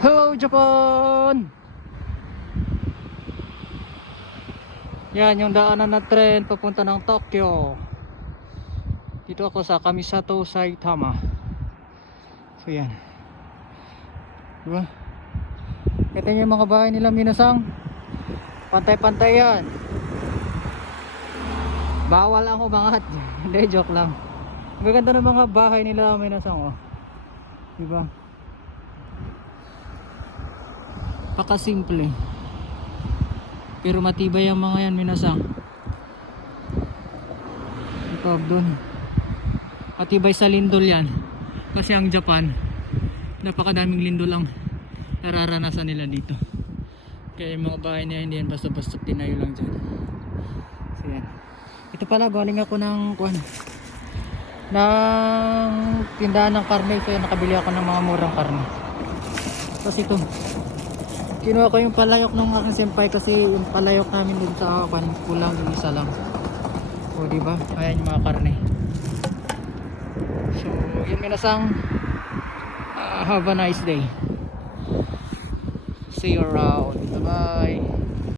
Hello Japan! Yan yung daanan na tren papunta ng Tokyo. Dito ako sa Kamisato, Saitama. So yan, diba? Ito yung mga bahay nila minasang. Pantay-pantay yan. Bawal ang umangat. Hindi, joke lang. Maganda ng mga bahay nila minasang, oh. Diba? Pakasimple. Pero matibay ang mga yan minasang. Ito doon. Matibay sa lindol yan. Kasi ang Japan, napakadaming lindol ang nararanasan nila dito. Kaya yung mga bahay na hindi yan basta-basta tinayo lang dyan. So yan. Ito pala, galing ako ng tindahan ng karne. So yan, nakabili ako ng mga murang karne. Tapos ito, kinuha ko yung palayok ng aking senpai kasi yung palayok namin dun sa kulang yung isa lang. O diba? Ayan yung mga karne. So yun minasang, have a nice day. See you around. Bye bye.